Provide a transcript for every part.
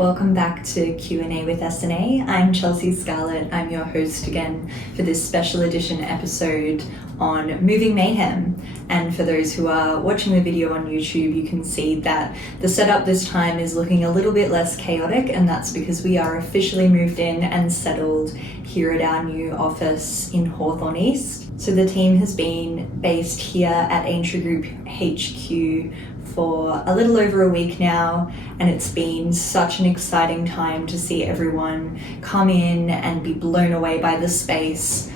welcome back to Q&A with S&A. I'm Chelsea Scarlett. I'm your host again for this special edition episode on Moving Mayhem. And for those who are watching the video on YouTube, you can see that the setup this time is looking a little bit less chaotic, and that's because we are officially moved in and settled here at our new office in Hawthorne East. So the team has been based here at Aintree Group HQ for a little over a week now, and it's been such an exciting time to see everyone come in and be blown away by the space,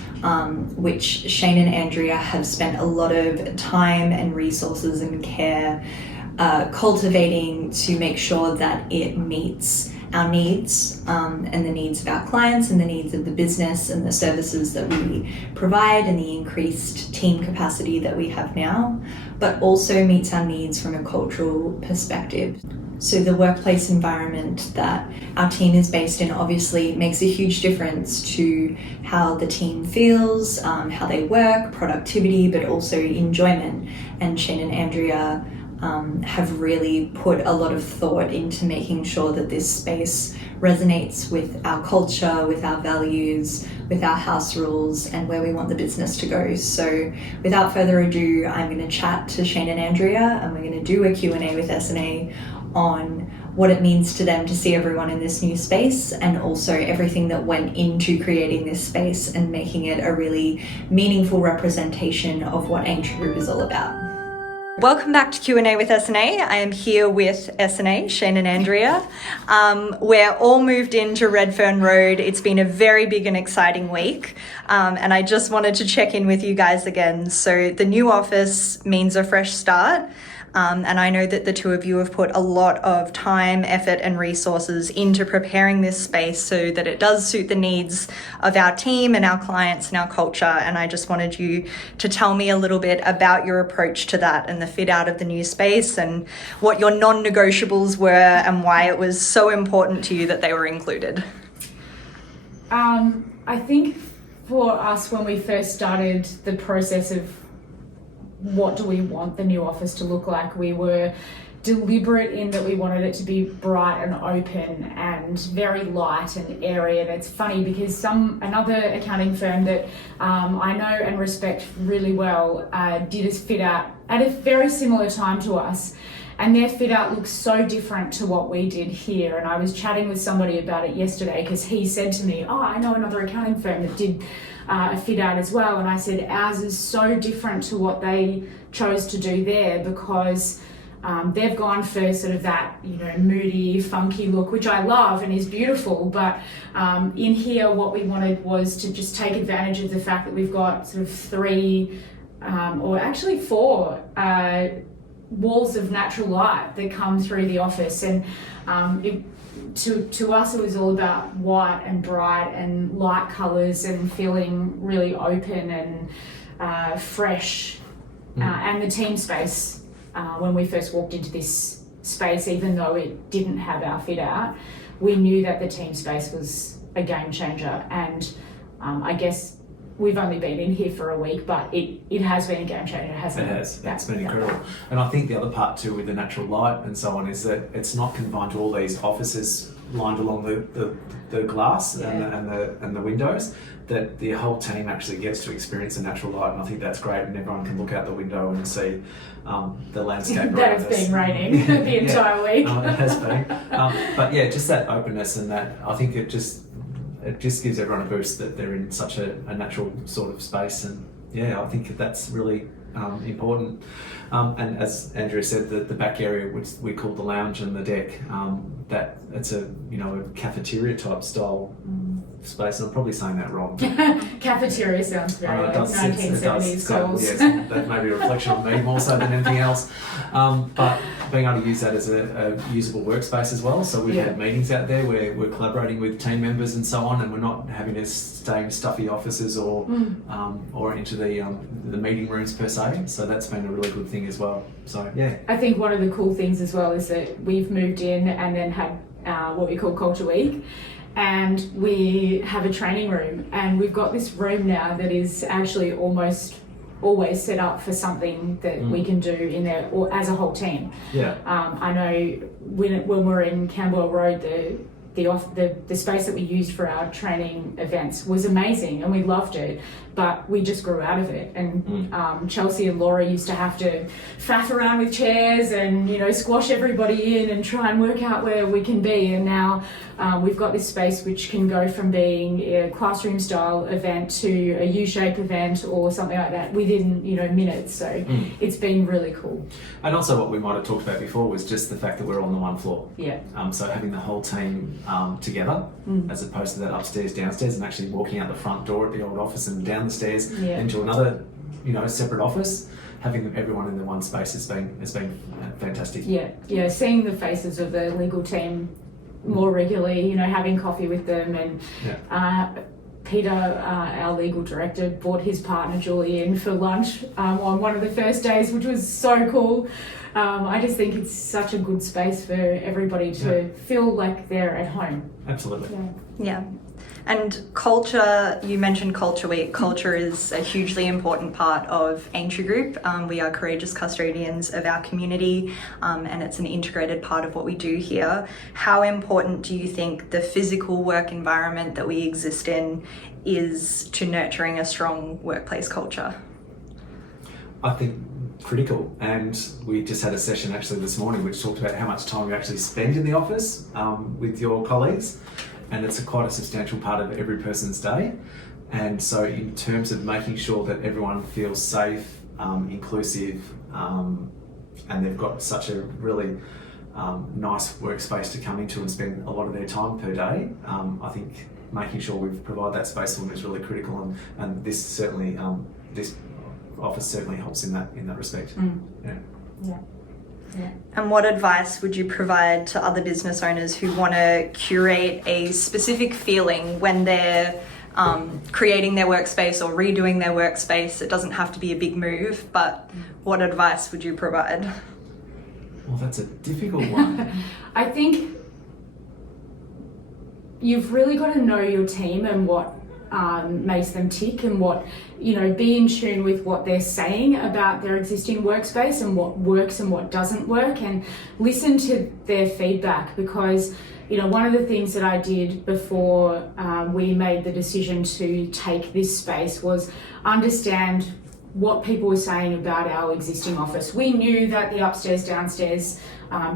which Shane and Andrea have spent a lot of time and resources and care cultivating to make sure that it meets our needs and the needs of our clients and the needs of the business and the services that we provide and the increased team capacity that we have now, but also meets our needs from a cultural perspective. So the workplace environment that our team is based in obviously makes a huge difference to how the team feels, how they work, productivity, but also enjoyment. And Shane and Andrea have really put a lot of thought into making sure that this space resonates with our culture, with our values, with our house rules, and where we want the business to go. So without further ado, I'm going to chat to Shane and Andrea, and we're going to do a Q&A with S&A on what it means to them to see everyone in this new space, and also everything that went into creating this space and making it a really meaningful representation of what Aintree Group is all about. Welcome back to Q&A with S&A. I am here with S&A, Shane and Andrea. We're all moved into Redfern Road. It's been a very big and exciting week, and I just wanted to check in with you guys again. So the new office means a fresh start. And I know that the two of you have put a lot of time, effort, and resources into preparing this space so that it does suit the needs of our team and our clients and our culture. And I just wanted you to tell me a little bit about your approach to that and the fit out of the new space and what your non-negotiables were and why it was so important to you that they were included. I think for us, when we first started the process of what do we want the new office to look like, we were deliberate in that we wanted it to be bright and open and very light and airy. And it's funny because another accounting firm that I know and respect really well did a fit out at a very similar time to us, and their fit out looks so different to what we did here. And I was chatting with somebody about it yesterday because he said to me, I know another accounting firm that did a fit out as well. And I said, ours is so different to what they chose to do there because they've gone for sort of that, moody, funky look, which I love and is beautiful. But in here, what we wanted was to just take advantage of the fact that we've got sort of 3 or actually 4 walls of natural light that come through the office. And to us, it was all about white and bright and light colours and feeling really open and fresh. And the team space, when we first walked into this space, even though it didn't have our fit out, we knew that the team space was a game changer. And I guess we've only been in here for a week, but it has been a game changer, hasn't it? It has. It's been incredible. And I think the other part too with the natural light and so on is that it's not confined to all these offices lined along the glass and the windows, that the whole team actually gets to experience the natural light. And I think that's great, and everyone can look out the window and see the landscape. That has been raining the entire week. It has been. But yeah, just that openness, and that I think it just gives everyone a boost that they're in such a natural sort of space. And yeah, I think that's really important. And as Andrea said, the back area, which we call the lounge and the deck, that it's a cafeteria type style space. And I'm probably saying that wrong. Cafeteria sounds very 1970s so, yes, that may be a reflection of me more so than anything else. But being able to use that as a usable workspace as well. So we've had meetings out there where we're collaborating with team members and so on, and we're not having to stay in stuffy offices or into the meeting rooms per se. So that's been a really good thing as well. So yeah. I think one of the cool things as well is that we've moved in and then had what we call Culture Week. And we have a training room, and we've got this room now that is actually almost always set up for something that we can do in there or as a whole team. Yeah. I know when we're in Camberwell Road, the space that we used for our training events was amazing and we loved it, but we just grew out of it. And Chelsea and Laura used to have to faff around with chairs and, you know, squash everybody in and try and work out where we can be. And now we've got this space which can go from being a classroom style event to a U-shape event or something like that within, you know, minutes. So it's been really cool. And also what we might have talked about before was just the fact that we're on the one floor. Yeah. So having the whole team together as opposed to that upstairs, downstairs, and actually walking out the front door at the old office and down the stairs into another, you know, separate office. Having everyone in the one space has been fantastic. Yeah. Seeing the faces of the legal team more regularly, you know, having coffee with them, and Peter, our legal director, brought his partner Julie in for lunch on one of the first days, which was so cool. I just think it's such a good space for everybody to feel like they're at home. Absolutely. Yeah. And culture, you mentioned Culture Week. Culture is a hugely important part of Aintree Group. We are courageous custodians of our community, and it's an integrated part of what we do here. How important do you think the physical work environment that we exist in is to nurturing a strong workplace culture? I think critical, and we just had a session actually this morning which talked about how much time you actually spend in the office with your colleagues. And it's quite a substantial part of every person's day. And so in terms of making sure that everyone feels safe, inclusive, and they've got such a really nice workspace to come into and spend a lot of their time per day, I think making sure we provide that space for them is really critical, and this certainly, this office certainly helps in that respect. Yeah. And what advice would you provide to other business owners who want to curate a specific feeling when they're creating their workspace or redoing their workspace? It doesn't have to be a big move, but what advice would you provide? Well, that's a difficult one. I think you've really got to know your team and what makes them tick, and what, you know, be in tune with what they're saying about their existing workspace and what works and what doesn't work, and listen to their feedback. Because, you know, one of the things that I did before we made the decision to take this space was understand what people were saying about our existing office. We knew that the upstairs downstairs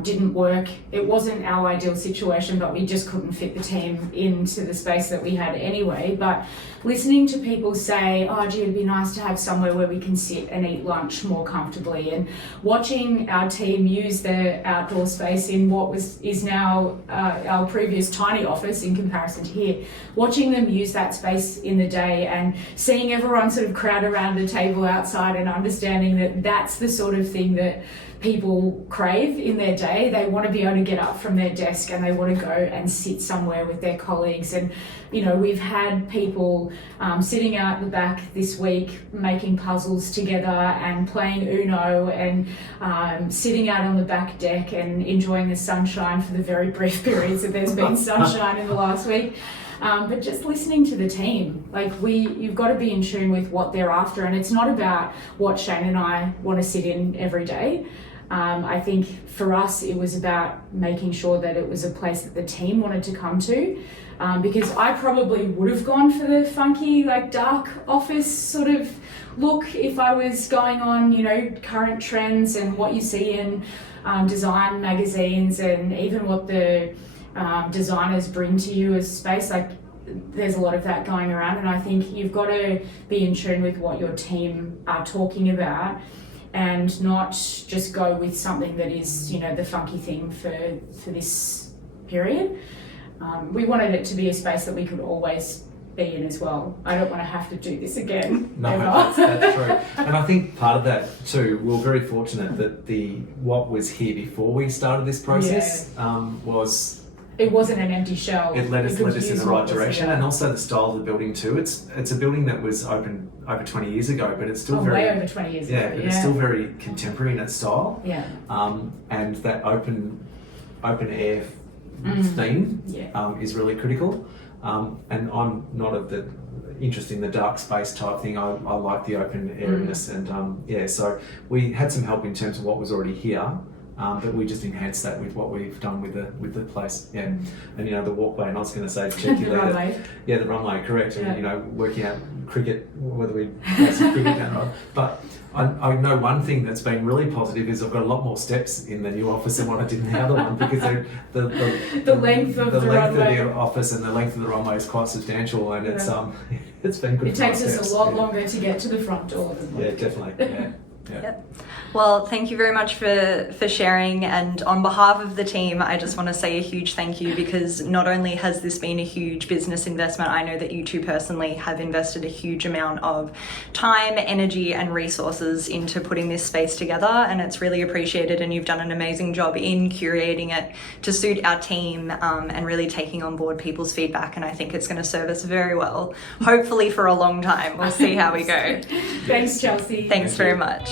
didn't work. It wasn't our ideal situation, but we just couldn't fit the team into the space that we had anyway. But listening to people say, oh gee, it'd be nice to have somewhere where we can sit and eat lunch more comfortably, and watching our team use their outdoor space in what is now our previous tiny office in comparison to here, watching them use that space in the day and seeing everyone sort of crowd around the table outside, and understanding that that's the sort of thing that people crave in their day. They want to be able to get up from their desk and they want to go and sit somewhere with their colleagues. And, you know, we've had people sitting out the back this week making puzzles together and playing Uno, and sitting out on the back deck and enjoying the sunshine for the very brief periods that there's been sunshine in the last week. But just listening to the team, like you've got to be in tune with what they're after, and it's not about what Shane and I want to sit in every day. I think for us it was about making sure that it was a place that the team wanted to come to, because I probably would have gone for the funky, like dark office sort of look if I was going on, you know, current trends and what you see in design magazines, and even what the designers bring to you as space. Like, there's a lot of that going around, and I think you've got to be in tune with what your team are talking about, and not just go with something that is, you know, the funky thing for this period. We wanted it to be a space that we could always be in as well. I don't want to have to do this again. No, that's true. And I think part of that too, we were very fortunate that what was here before we started this process was... It wasn't an empty shell. It led us in the right direction, and also the style of the building too. It's a building that was open over 20 years ago, but it's still way over 20 years ago. But it's still very contemporary in its style. Yeah. And that open air theme is really critical. And I'm not of the interest in the dark space type thing. I like the open airiness, and so we had some help in terms of what was already here. But we just enhanced that with what we've done with the place, and the walkway. And I was going to say, check your runway. The runway, correct. And working out cricket, whether we play some cricket down or but I know one thing that's been really positive is I've got a lot more steps in the new office than what I did in the other one, because the length of the runway. of the office and the length of the runway is quite substantial, and it's been good. It takes us a lot longer to get to the front door. Yeah, definitely. Yeah. Yep. Well, thank you very much for sharing, and on behalf of the team, I just want to say a huge thank you, because not only has this been a huge business investment, I know that you two personally have invested a huge amount of time, energy and resources into putting this space together, and it's really appreciated, and you've done an amazing job in curating it to suit our team, and really taking on board people's feedback, and I think it's going to serve us very well, hopefully for a long time. We'll see how we go. Thanks, Chelsea. Thanks very much.